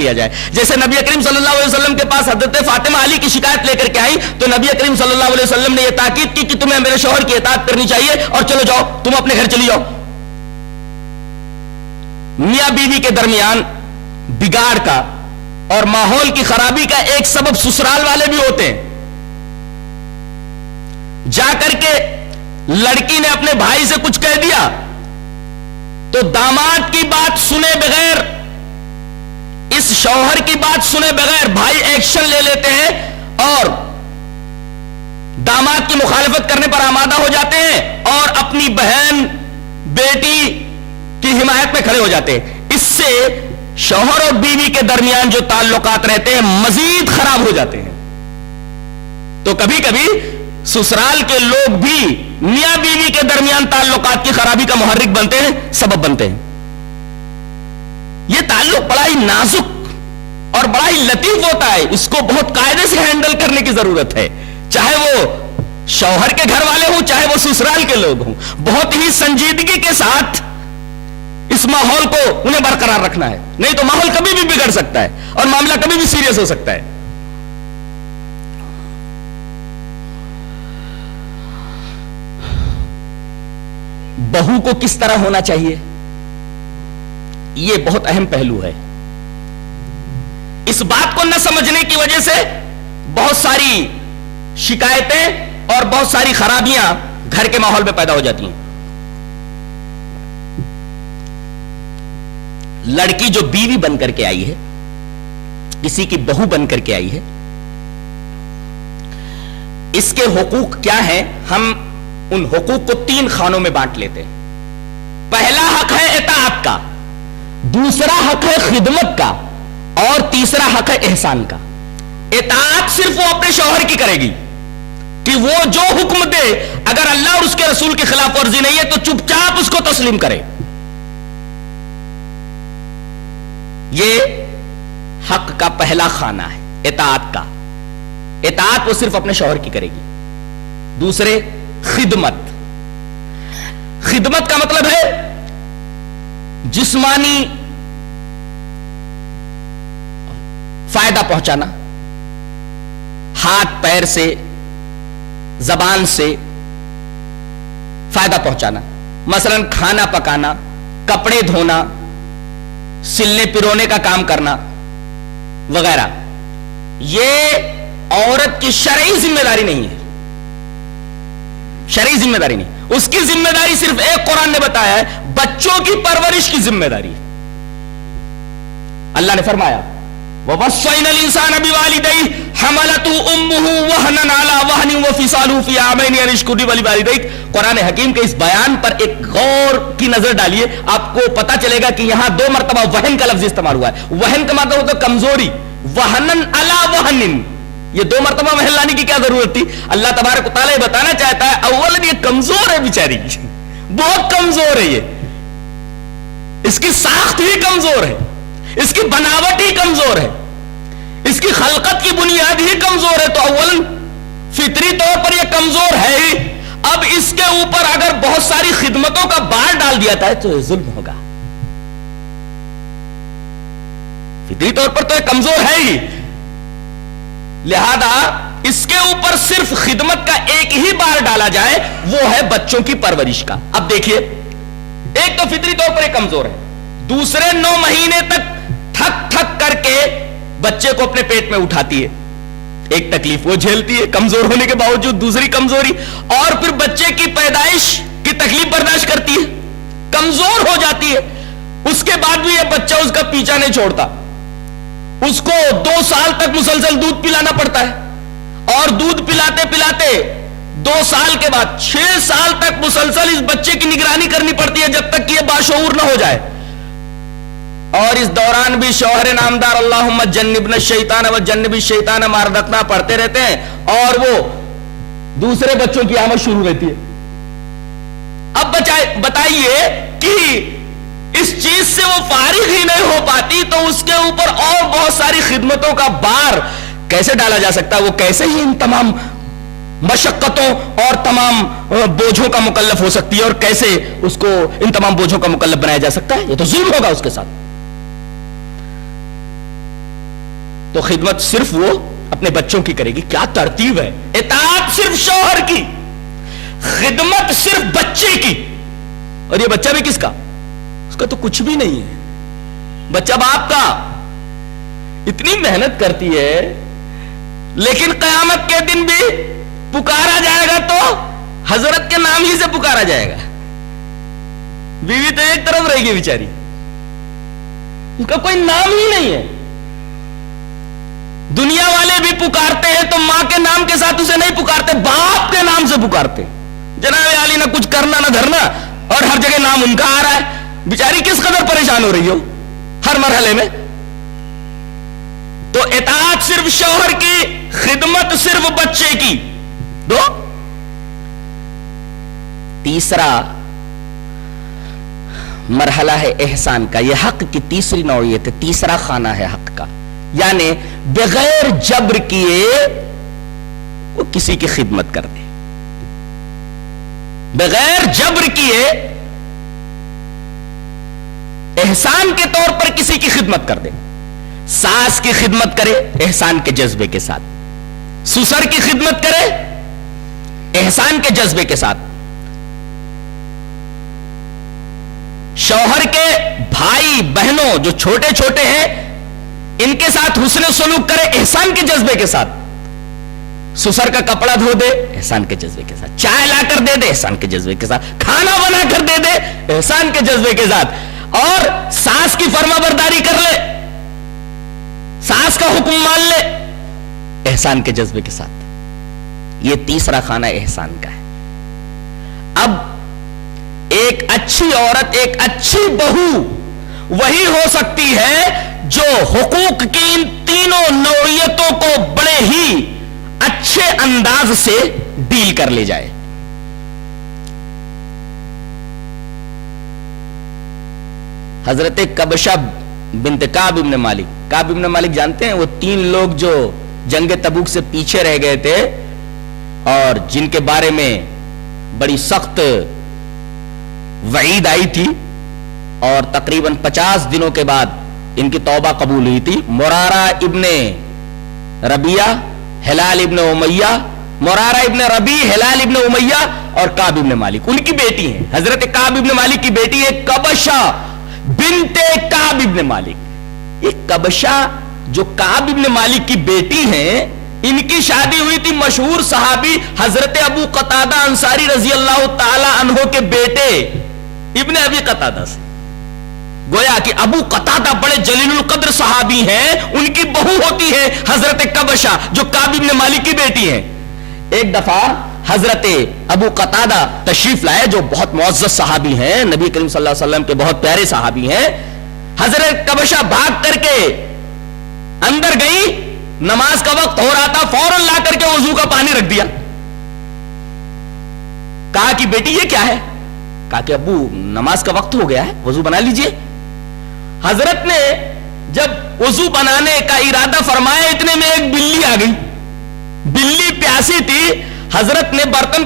لیا جائے. جیسے نبی کریم صلی اللہ علیہ وسلم کے پاس حضرت فاطمہ علی کی شکایت لے کر کے آئی تو نبی کریم صلی اللہ علیہ وسلم نے یہ تاکید کی کہ تمہیں میرے شوہر کی اطاعت کرنی چاہیے اور چلو جاؤ تم اپنے گھر چلی جاؤ. میاں بیوی کے درمیان بگاڑ کا اور ماحول کی خرابی کا ایک سبب سسرال والے بھی ہوتے ہیں. جا کر کے لڑکی نے اپنے بھائی سے کچھ کہہ دیا تو داماد کی بات سنے بغیر, اس شوہر کی بات سنے بغیر بھائی ایکشن لے لیتے ہیں اور داماد کی مخالفت کرنے پر آمادہ ہو جاتے ہیں اور اپنی بہن بیٹی کی حمایت میں کھڑے ہو جاتے ہیں. اس سے شوہر اور بیوی کے درمیان جو تعلقات رہتے ہیں مزید خراب ہو جاتے ہیں. تو کبھی کبھی سسرال کے لوگ بھی میاں بیوی کے درمیان تعلقات کی خرابی کا محرک بنتے ہیں, سبب بنتے ہیں. یہ تعلق بڑا ہی نازک اور بڑا ہی لطیف ہوتا ہے, اس کو بہت قاعدے سے ہینڈل کرنے کی ضرورت ہے. چاہے وہ شوہر کے گھر والے ہوں چاہے وہ سسرال کے لوگ ہوں, بہت ہی سنجیدگی کے ساتھ اس ماحول کو انہیں برقرار رکھنا ہے, نہیں تو ماحول کبھی بھی بگڑ سکتا ہے اور معاملہ کبھی بھی سیریس ہو سکتا ہے. بہو کو کس طرح ہونا چاہیے یہ بہت اہم پہلو ہے. اس بات کو نہ سمجھنے کی وجہ سے بہت ساری شکایتیں اور بہت ساری خرابیاں گھر کے ماحول میں پیدا ہو جاتی ہیں. لڑکی جو بیوی بن کر کے آئی ہے, کسی کی بہو بن کر کے آئی ہے, اس کے حقوق کیا ہیں؟ ہم ان حقوق کو 3 خانوں میں بانٹ لیتے ہیں. پہلا حق ہے اطاعت کا, دوسرا حق ہے خدمت کا اور تیسرا حق ہے احسان کا. اطاعت صرف وہ اپنے شوہر کی کرے گی کہ وہ جو حکم دے اگر اللہ اور اس کے رسول کی خلاف ورزی نہیں ہے تو چپ چاپ اس کو تسلیم کرے. یہ حق کا پہلا خانہ ہے اطاعت کا. اطاعت وہ صرف اپنے شوہر کی کرے گی. دوسرے خدمت. خدمت کا مطلب ہے جسمانی فائدہ پہنچانا, ہاتھ پیر سے زبان سے فائدہ پہنچانا, مثلا کھانا پکانا, کپڑے دھونا, سلنے پرونے کا کام کرنا وغیرہ. یہ عورت کی شرعی ذمہ داری نہیں ہے, شرعی ذمہ داری نہیں. اس کی ذمہ داری صرف ایک قرآن نے بتایا ہے, بچوں کی پرورش کی ذمہ داری. اللہ نے فرمایا وَوَصَّيْنَا الْإِنسَانَ بِوَالِدَيْهِ حَمَلَتْهُ أُمُّهُ وَهْنًا عَلَى وَهْنٍ وَفِصَالُهُ فِي عَامَيْنِ أَنِ اشْكُرْ لِي وَلِوَالِدَيْكَ. قرآن حکیم کے اس بیان پر ایک غور کی نظر ڈالیے, آپ کو پتا چلے گا کہ یہاں 2 مرتبہ وہن کا لفظ استعمال ہوا ہے. وہن کا مطلب ہوتا ہے کمزوری, وَهْنًا عَلَى وَهْنٍ. یہ 2 مرتبہ وہن لانے کی کیا ضرورت تھی؟ اللہ تبارک و تعالیٰ بتانا چاہتا ہے اولا یہ کمزور ہے بیچاری, بہت کمزور ہے, یہ اس کی ساخت ہی کمزور ہے, اس کی بناوٹ ہی کمزور ہے, اس کی خلقت کی بنیاد ہی کمزور ہے. تو اول فطری طور پر یہ کمزور ہے ہی. اب اس کے اوپر اگر بہت ساری خدمتوں کا بار ڈال دیا جائے تو یہ ظلم ہوگا. فطری طور پر تو یہ کمزور ہے ہی, لہذا اس کے اوپر صرف خدمت کا ایک ہی بار ڈالا جائے, وہ ہے بچوں کی پرورش کا. اب دیکھیے, ایک تو فطری طور پر یہ کمزور ہے, دوسرے 9 مہینے تک تھک تھک کر کے بچے کو اپنے پیٹ میں اٹھاتی ہے, ایک تکلیف وہ جھیلتی ہے کمزور ہونے کے باوجود, دوسری کمزوری, اور پھر بچے کی پیدائش کی تکلیف برداشت کرتی ہے, کمزور ہو جاتی ہے. اس کے بعد بھی یہ بچہ اس کا پیچھا نہیں چھوڑتا, اس کو 2 سال تک مسلسل دودھ پلانا پڑتا ہے, اور دودھ پلاتے پلاتے 2 سال کے بعد 6 سال تک مسلسل اس بچے کی نگرانی کرنی پڑتی ہے جب تک کہ یہ باشعور نہ ہو جائے. اور اس دوران بھی شوہر نامدار اللہم جنبنا الشیطان و جنب الشیطان ما رزقنا پڑھتے رہتے ہیں, اور وہ دوسرے بچوں کی آمد شروع رہتی ہے. اب بتائیے کہ اس چیز سے وہ فارغ ہی نہیں ہو پاتی تو اس کے اوپر اور بہت ساری خدمتوں کا بار کیسے ڈالا جا سکتا ہے؟ وہ کیسے ہی ان تمام مشقتوں اور تمام بوجھوں کا مکلف ہو سکتی ہے, اور کیسے اس کو ان تمام بوجھوں کا مکلف بنایا جا سکتا ہے؟ یہ تو ظلم ہوگا اس کے ساتھ. تو خدمت صرف وہ اپنے بچوں کی کرے گی. کیا ترتیب ہے. اطاعت صرف شوہر کی, خدمت صرف بچے کی. اور یہ بچہ بھی کس کا؟ اس کا تو کچھ بھی نہیں ہے, بچہ باپ کا. اتنی محنت کرتی ہے لیکن قیامت کے دن بھی پکارا جائے گا تو حضرت کے نام ہی سے پکارا جائے گا. بیوی تو ایک طرف رہے گی بیچاری, اس کا کوئی نام ہی نہیں ہے. دنیا والے بھی پکارتے ہیں تو ماں کے نام کے ساتھ اسے نہیں پکارتے, باپ کے نام سے پکارتے. جناب عالی نہ کچھ کرنا نہ دھرنا, اور ہر جگہ نام ان کا آ رہا ہے. بیچاری کس قدر پریشان ہو رہی ہو ہر مرحلے میں. تو اطاعت صرف شوہر کی, خدمت صرف بچے کی. دو. تیسرا مرحلہ ہے احسان کا. یہ حق کی تیسری نوعیت ہے, تیسرا خانہ ہے حق کا. یعنی بغیر جبر کیے وہ کسی کی خدمت کر دے, بغیر جبر کیے احسان کے طور پر کسی کی خدمت کر دے. ساس کی خدمت کرے احسان کے جذبے کے ساتھ, سسر کی خدمت کرے احسان کے جذبے کے ساتھ, شوہر کے بھائی بہنوں جو چھوٹے چھوٹے ہیں ان کے ساتھ حسن سلوک کرے احسان کے جذبے کے ساتھ, سسر کا کپڑا دھو دے احسان کے جذبے کے ساتھ, چائے لا کر دے دے احسان کے جذبے کے ساتھ, کھانا بنا کر دے دے احسان کے جذبے کے ساتھ, اور ساس کی فرما برداری کر لے, ساس کا حکم مان لے احسان کے جذبے کے ساتھ. یہ تیسرا خانہ احسان کا ہے. اب ایک اچھی عورت, ایک اچھی بہو وہی ہو سکتی ہے جو حقوق کی ان تینوں نوعیتوں کو بڑے ہی اچھے انداز سے ڈیل کر لے جائے. حضرت کبشہ بنت کعب ابن مالک, کعب ابن مالک جانتے ہیں, وہ 3 لوگ جو جنگ تبوک سے پیچھے رہ گئے تھے اور جن کے بارے میں بڑی سخت وعید آئی تھی, اور تقریباً 50 دنوں کے بعد ان کی توبہ قبول ہوئی تھی. مرارہ ابن ربیہ, ہلال ابن امیہ, مرارہ ابن ربی, ہلال ابن امیہ اور کعب ابن مالک ان کی بیٹی ہیں. حضرت کعب ابن مالک کی بیٹی ہے کبشہ بنت کعب ابن مالک. یہ کبشہ جو کعب ابن مالک کی بیٹی ہیں, ان کی شادی ہوئی تھی مشہور صحابی حضرت ابو قتادہ انصاری رضی اللہ تعالی عنہ کے بیٹے ابن ابی قتادہ سے. گویا کہ ابو قتادہ بڑے جلیل القدر صحابی ہیں, ان کی بہو ہوتی ہے حضرت کبشہ جو کعب ابن مالک کی بیٹی ہیں. ایک دفعہ حضرت ابو قتادہ تشریف لائے جو بہت معزز صحابی ہیں, نبی کریم صلی اللہ علیہ وسلم کے بہت پیارے صحابی ہیں. حضرت کبشہ بھاگ کر کے اندر گئی, نماز کا وقت ہو رہا تھا, فوراً لا کر کے وضو کا پانی رکھ دیا. کہا کہ بیٹی یہ کیا ہے؟ کہا کہ ابو نماز کا وقت ہو گیا ہے, وضو بنا لیجئے. حضرت نے جب وضو بنانے کا ارادہ فرمایا, اتنے میں ایک بلی آ گئی. بلی پیاسی تھی, حضرت نے برتن